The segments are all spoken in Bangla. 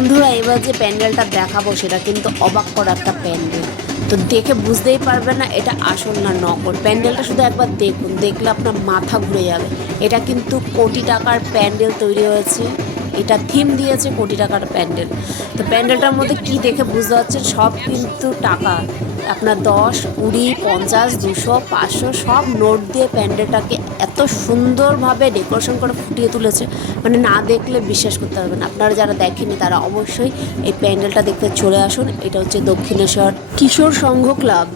বন্ধুরা এবার যে প্যান্ডেলটা দেখাবো সেটা কিন্তু অবাক করা একটা প্যান্ডেল। তো দেখে বুঝতেই পারবে না এটা আসল না নকল। প্যান্ডেলটা শুধু একবার দেখুন, দেখলে আপনার মাথা ঘুরে যাবে। এটা কিন্তু কোটি টাকার প্যান্ডেল তৈরি হয়েছে, এটা থিম দিয়েছে কোটি টাকার প্যান্ডেল। তো প্যান্ডেলটার মধ্যে কি দেখে বুঝতে পারছেন, সব কিন্তু টাকা, আপনার 10, 20, 50, 200, 500 সব নোট দিয়ে প্যান্ডেলটাকে এত সুন্দরভাবে ডেকোরেশন করে ফুটিয়ে তুলেছে, মানে না দেখলে বিশ্বাস করতে পারবেন। আপনারা যারা দেখেনি তারা অবশ্যই এই প্যান্ডেলটা দেখতে চলে আসুন। এটা হচ্ছে দক্ষিণেশ্বর কিশোর সংঘ ক্লাব।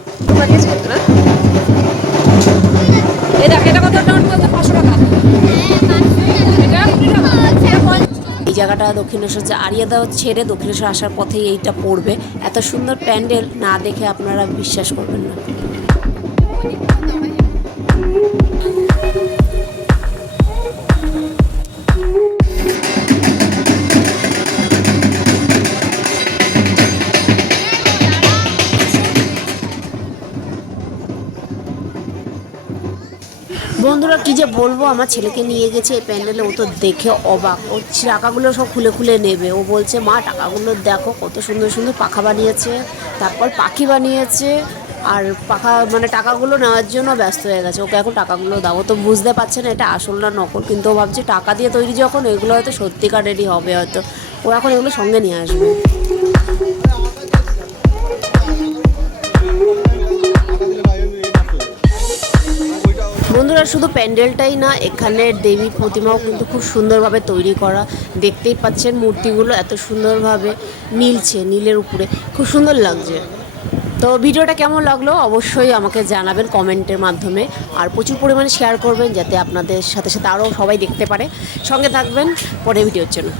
এই জায়গাটা দক্ষিণেশ্বর যে আরিয়াদা ছেড়ে দক্ষিণেশ্বর আসার পথেই এইটা পড়বে। এত সুন্দর প্যান্ডেল না দেখে আপনারা বিশ্বাস করবেন না। বন্ধুরা কী যে বলবো, আমার ছেলেকে নিয়ে গেছে এই প্যান্ডেলে, ও তো দেখে অবাক। ও টাকাগুলো সব খুলে খুলে নেবে। ও বলছে মা টাকাগুলো দেখো কত সুন্দর সুন্দর পাখা বানিয়েছে, তারপর পাখি বানিয়েছে, আর পাখা মানে টাকাগুলো নেওয়ার জন্য ব্যস্ত হয়ে গেছে। ওকে এখন টাকাগুলো দাও। ও তো বুঝতে পারছে না এটা আসল না নকল, কিন্তু ও ভাবছে টাকা দিয়ে তৈরি যখন, এগুলো হয়তো সত্যিকারেরই হবে হয়তো। ও এখন এগুলো সঙ্গে নিয়ে আসবে। বন্ধুরা শুধু প্যান্ডেলটাই না, এখানে দেবী প্রতিমাও কিন্তু খুব সুন্দরভাবে তৈরি করা। দেখতেই পাচ্ছেন মূর্তিগুলো এত সুন্দরভাবে মিলছে নীলের উপরে, খুব সুন্দর লাগছে। তো ভিডিওটা কেমন লাগলো অবশ্যই আমাকে জানাবেন কমেন্টের মাধ্যমে, আর প্রচুর পরিমাণে শেয়ার করবেন যাতে আপনাদের সাথে সাথে আরও সবাই দেখতে পারে। সঙ্গে থাকবেন পরের ভিডিওর জন্য।